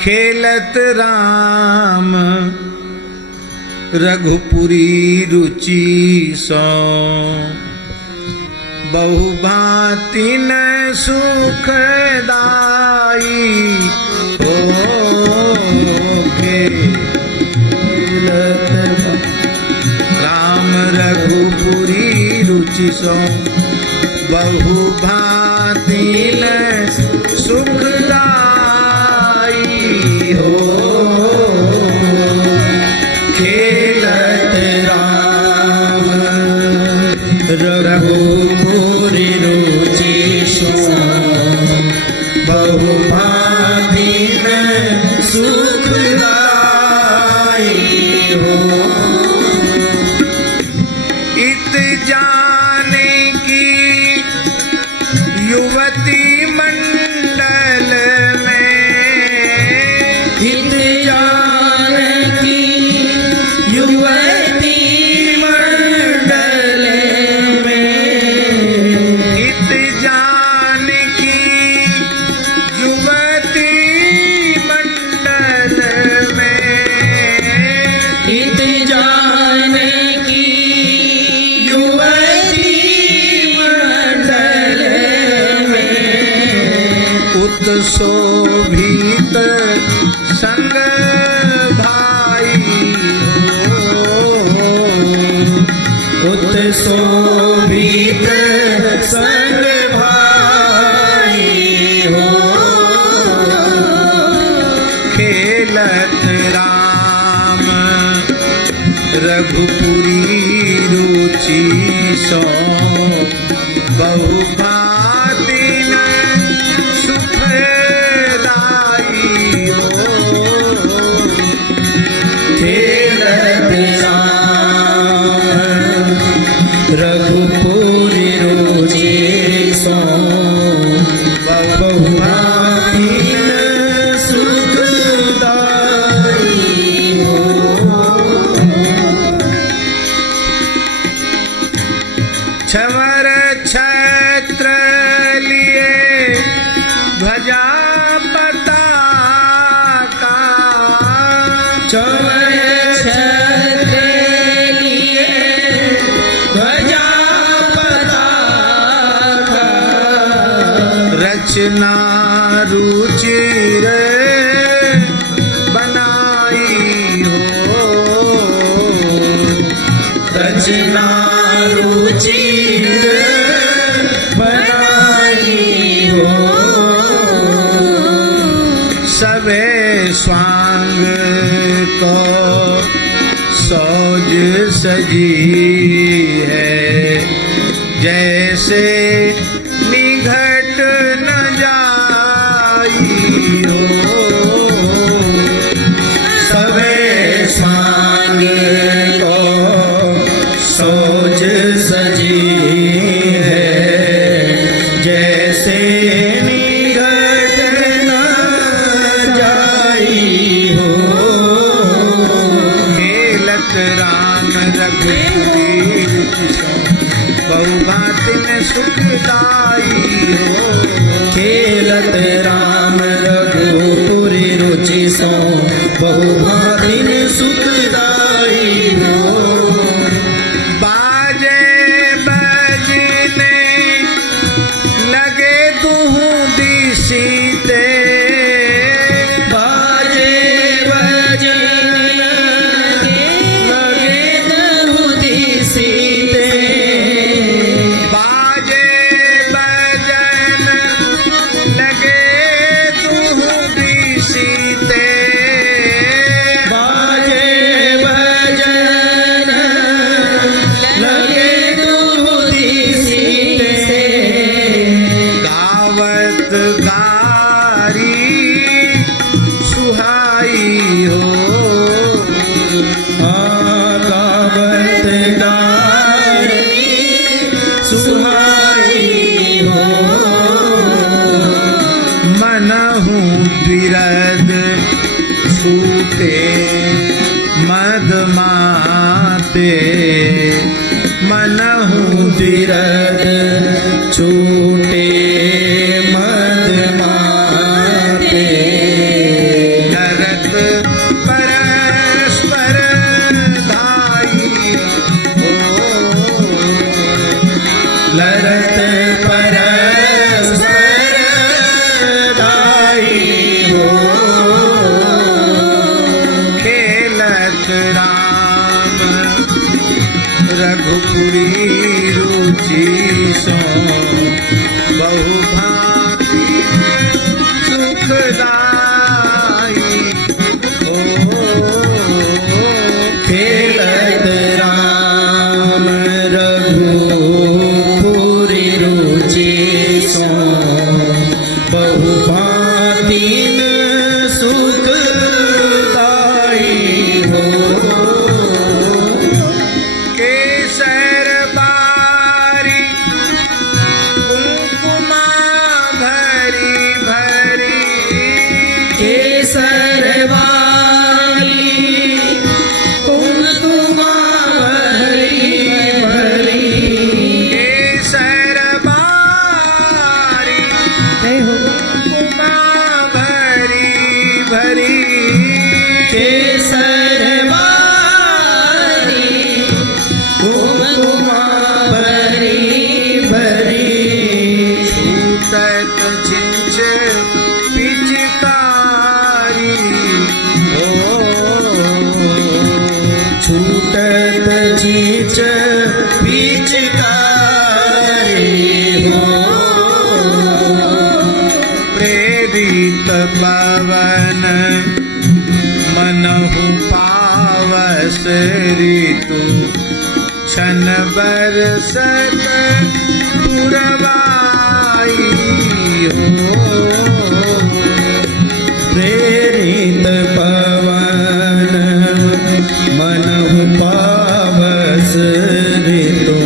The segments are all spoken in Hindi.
खेलत राम रघुपुरी रुचि सो, बहु भांति न सुखदाई हो। खेलत राम रघुपुरी रुचि सो, बहु भांति न सुखदाई हो। खेलत राम रघुपुरी रुचि सो, बहु भांति न सुखदाई हो। इत जाने की युवती मंडल में, इत जाने की युवती मंडल में, इत जाने की युवती मंडल में, इत जाने की युवती मंडल में, उत शोभित संग भाई हो। उत शोभित संग भाई हो। खेलत राम रघुपुरी रुचि सो, बहु भांति न सुखदाई हो। खेलत राम रघुपुरी रुचि सो, बहु भांति न सुखदाई हो। छवर छत्र लिए ध्वजा पताका, छवर छत्र लिए ध्वजा पताका, रचना रुचिर बनाई हो। रचना रुचिर बनाई हो। सबे स्वांग को सौज सजी है, जैसे निघट न जाई हो। सबे स्वांग को सौज सजी है, जैसे निघट न जाई हो। खेलत राम रघुपुरी रुचि सो, बहु भांति न सुखदाई हो। खेलत राम रघुपुरी रुचि सो, बहु भांति न सुखदाई हो। बाजे बजने लगे दुहु दिसीते, बाजे बजने लगे दुहु दिसीते, बाजे बजने द्विरद छूटे मद माते लरत परस्पर धाई हो लरत परस्पर दाई हो खेलत राम रघुपुरी रुचि सो बहुभांति सुखदाई हो खेलत राम रघुपुरी रुचि सो बहुभांति सुखदाई हो केसर बारी कुंकुमा भरी भरी केसर वाली कुंकुमा भरी भरी केसर बारी कुंकुमा भरी भरी केसर वाली कुंकुमा भरी भरी छूटत छिंच पिचकारी हो छूटत चीच पिचकारी हो प्रेरित पवन मनहु पावस ऋतु क्षण बरसत पुरवाई हो प्रेरित पवन मनहु पावस ऋतु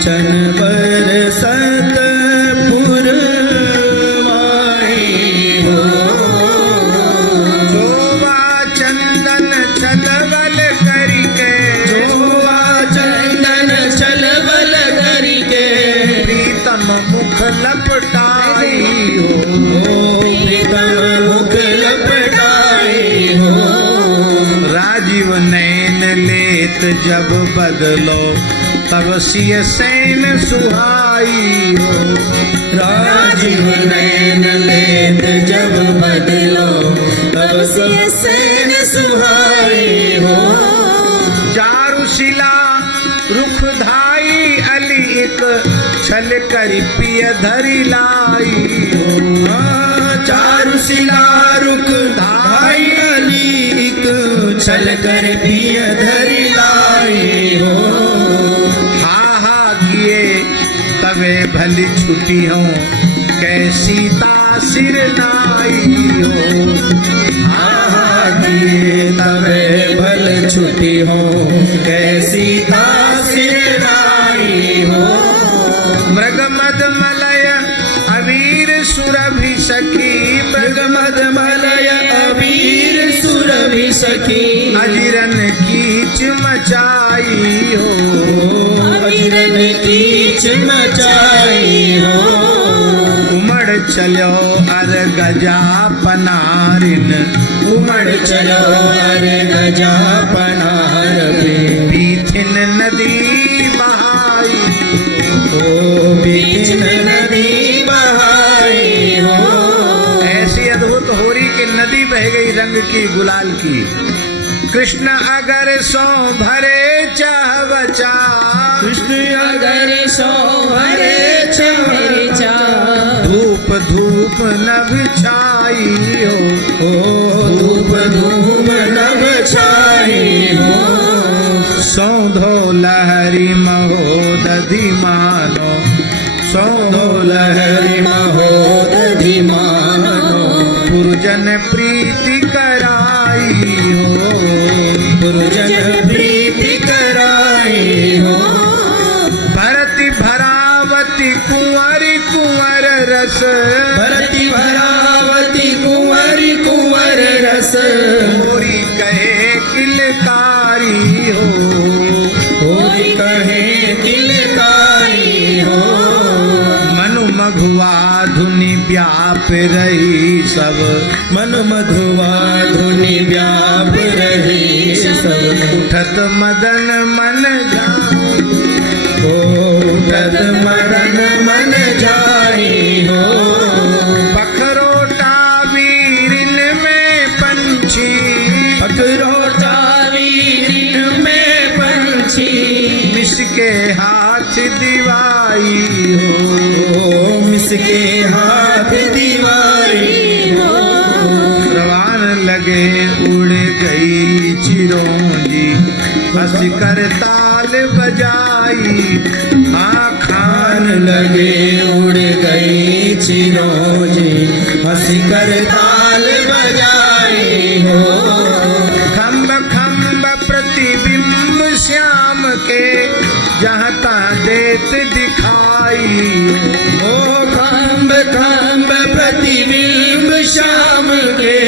क्षण बरसत पुरवाई हो जोवा चंदन छलवल करके जोवा चंदन चलबल करके प्रीतम मुख लपटाई हो प्रीतम मुख लपटाई हो राजीव नैन लेत जब बदलो तब सिय सैन सुहाई हो राजीव नैन लेत जब बदलो तब सिय सैन सुहाई हो चारुशिला रुख धाई अली एक छल कर पिय धरी लाई हो चारुशिला रुख धाई अलीक छल कर पिय धरि लाई हो हा हा किए तवे भली छुटी हो कैसी तासिर नाई हो आहा किए तवे भल छुटी हो कैसी तासिर लाई हो मृग मद मलय अवीर सुरभि सखी मृग मद मलय अबीर सुरभि सखी अजिरन कीच मचाई हो अजरन कीच मचाई हो उमड़ चलो अर गजा पनारिन उमड़ चलो अरे गजा पनार पे पीथिन नदी बहाई ओ बीच नदी बहाई हो ऐसी अद्भुत होरी कि नदी बह गई रंग की गुलाल की कृष्ण अगर सो भरे चाह बचा कृष्ण अगर सो भरे छा धूप धूप नभ छाई हो ओ धूप धूम नभ छाई हो सौंधो लहरी महोदधि मानो सौंधो लहरी महोदधि मानो पुरजन प्रीति कराई हो पुरजन प्रीति कराई हो भरति भरावती कुंवरी कुंवर रस भरती भरावती कुंवरी कुंवर रस होरी कहे किलकारी हो होरी कहे तिलकारी मधुआ धुनि व्याप रही सब, मन मधुआ धुनि व्याप रही सब, उठत मदन मन जाई, उठत मदन मन जाई हो। पखरोटा वीरिन में पंछी, पखरोटा वीरिन में पंछी, मिसके हाथ दिवाई हो, मिसके हाथ दीवारी हो। प्रवान लगे उड़ गई चिरौंजी, हंस कर ताल बजाई, खान लगे उड़ गई चिरौंजी, हंस कर ताल बजाई हो। खम्ब खम्ब प्रतिबिंब श्याम के, जहाँ तहाँ देत दिखाई ओ खम्ब खम्ब प्रतिबिंब श्याम के,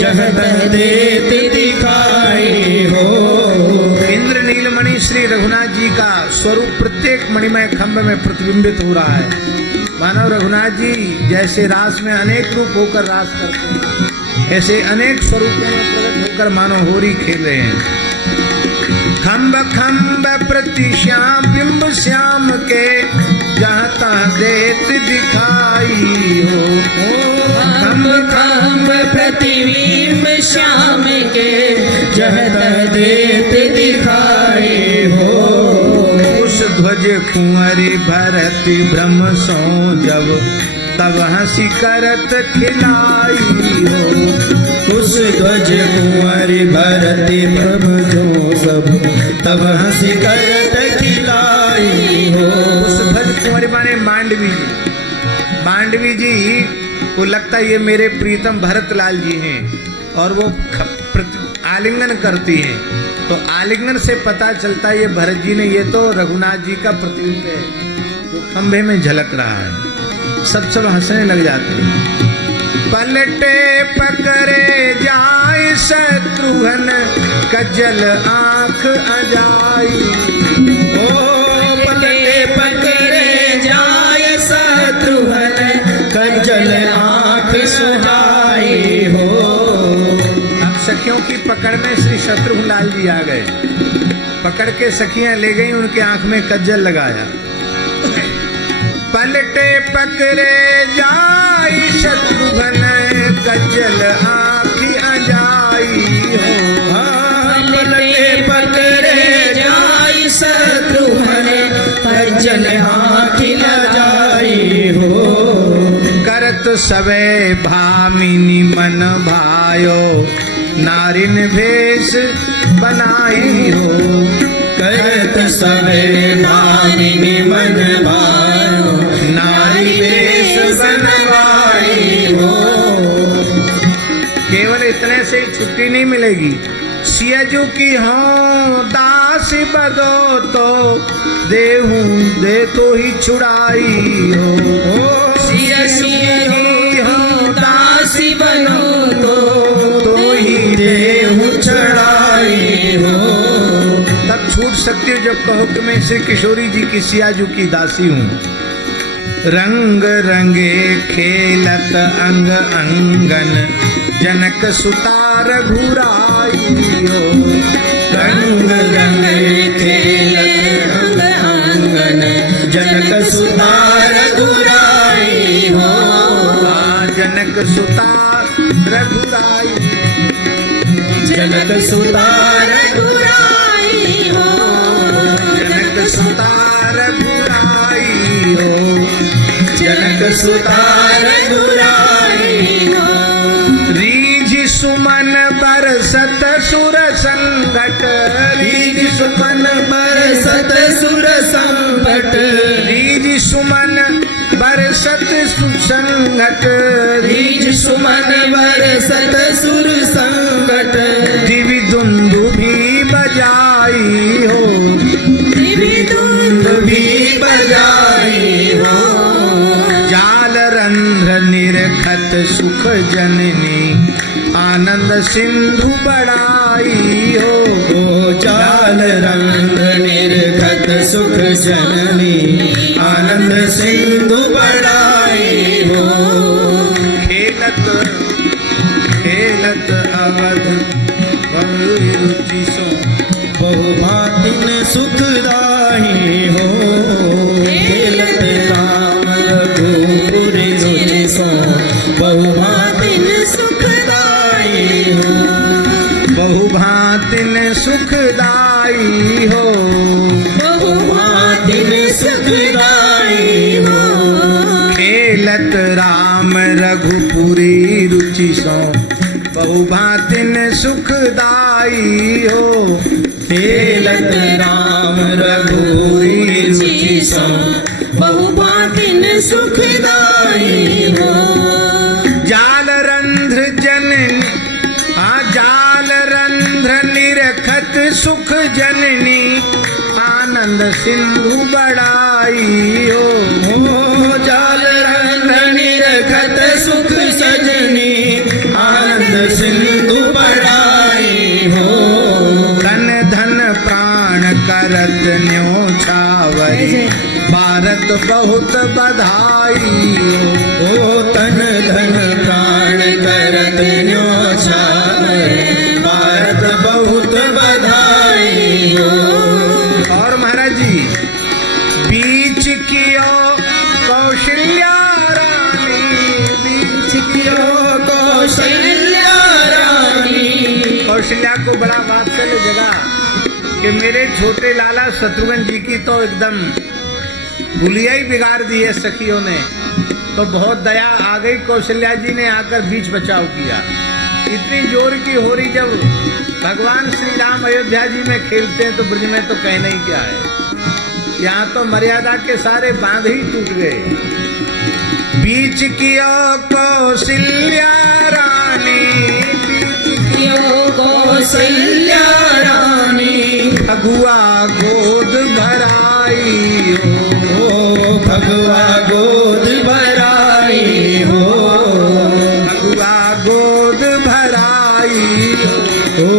जहाँ तहाँ देत दिखाई हो। इंद्र नीलमणि श्री रघुनाथ जी का स्वरूप प्रत्येक मणिमय खम्भ में प्रतिबिंबित हो रहा है। मानव रघुनाथ जी जैसे रास में अनेक रूप होकर रास करते हैं, ऐसे अनेक स्वरूपों में प्रकट होकर मानव होरी खेल रहे हैं। खम्भ खम्भ प्रति श्याम बिंब श्याम के, जहाँ तहाँ देत दिखाई हो। खम्भ खम्भ प्रतिबिंब श्याम के, जहाँ तहाँ देत दिखाई हो। उस ध्वज कुंवरी भरत भ्रम सो जब, तब हंसी करत खिलाई हो। उस ध्वज कुंवरी भरत प्रभु जो सब, तब हंसी करत खिलाई हो। उस ध्वज कुंवरी माने मांडवी जी, मांडवी जी को लगता है ये मेरे प्रीतम भरत लाल जी हैं, और वो आलिंगन करती हैं, तो आलिंगन से पता चलता है ये भरत जी ने, ये तो रघुनाथ जी का प्रतिबिंब है जो खंभे में झलक रहा है। सब हंसने लग जाते हैं। पलटे पकड़े जाए शत्रुघ्न, कज्जल आंख अजाई, ओ पलटे पकड़े जाए शत्रुघ्न, कज्जल आंख सुहाई हो। अब सखियों की पकड़ में श्री शत्रुघ्न लाल जी आ गए, पकड़ के सखियां ले गई, उनके आंख में कज्जल लगाया। पलटे पकड़े जाई शत्रुघ्न, कज्जल आंख अजाई हो। पलटे पकड़े जाई शत्रुघ्न, कज्जल आंख अजाई हो। करत सवे भामिनी मन भायो, नारिन भेष बनाई हो। करत सवे भामिनी मन भायो, नारी वेश बनवाई हो। केवल इतने से ही छुट्टी नहीं मिलेगी, सियजू की हो दास बदो तो, देहू दे तो ही छुड़ाई हो। सियजू हो दास बनो तो ही देहू छुड़ाई हो। तब छूट सकती हो जब कहो कि मैं श्री किशोरी जी की सियाजू की दासी हूँ। रंग रंगे खेलत अंग अंगन, जनक सुतार घुराई हो। रंग रंगे खेलत अंग अंगन, जनक सुतार घुराई हो। जनक सुतार घुराई, जनक सुतार घुराई हो। जनक सुतार घुराई हो। जनक सुतार घुराई हो। रीझ सुमन बरसत सुर संगट, रीझ सुमन बरसत सुर संकट, रीझ सुमन बरसत सुसंगट, रीझ सुमन बरसत सुर संकट। दिवि दुंदुभी बजाई हो। दिवि दुंदुभी बजाई हो। जाल रंध्र निरखत सुख जननी, आनंद सिंधु बढ़ाई हो। ओ जाल रंग निर्गत सुख जननी, आनंद सिंधु बढ़ाई बहुभातिन सुखदाई हो। खेलत राम रघुपुरी रुचि सम बहुभातिन सुखदाई हो। जाल रंध्र जननी जाल रंध्र निरखत सुख जननी आनंद सिंधु बढ़ाई हो। जाल रंध्र निरखत सुख सजनी आनंद सिंधु बढ़ाई हो। धन धन प्राण करत न्योछावरी भारत बहुत बधाई हो। तन धन प्राण करत न्योछावरी भारत बहुत बधाई हो। और महाराज जी बीच कियो कौशल्या रानी बीच कियो कौशल्या रानी। कौशल्या को बड़ा वात्सल्य जगा कि मेरे छोटे लाला शत्रुघ्न जी की तो एकदम भुलिया ही बिगाड़ दी है सखियों ने। तो बहुत दया आ गई, कौशल्या जी ने आकर बीच बचाव किया। इतनी जोर की हो रही जब भगवान श्री राम अयोध्या जी में खेलते हैं तो ब्रज में तो कहना ही क्या है। यहाँ तो मर्यादा के सारे बांध ही टूट गए। बीच कियो कौशल्या रानी कियो कौशल्या रानी। फगुआ गोद भराई हो। भगवा गोद भराई हो। फगुआ गोद भराई हो।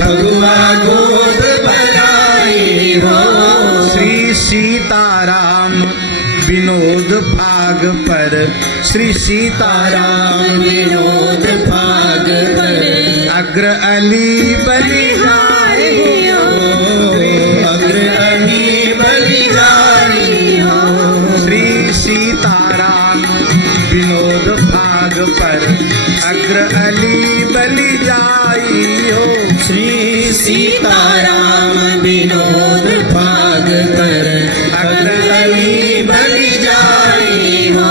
भगवा गोद भराई हो। श्री सीताराम विनोद भाग पर श्री सीताराम राम विनोद भाग पर अग्र अली बलिहारी हो। अग्र अली बलिहारी हो। श्री सीताराम विनोद भाग पर अग्र अली बलि जाई हो। श्री सीताराम विनोद भाग पर अग्र अली बलि जाई हो।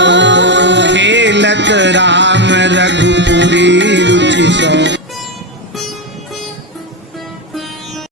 खेलत राम रघुपुरी रुचि सो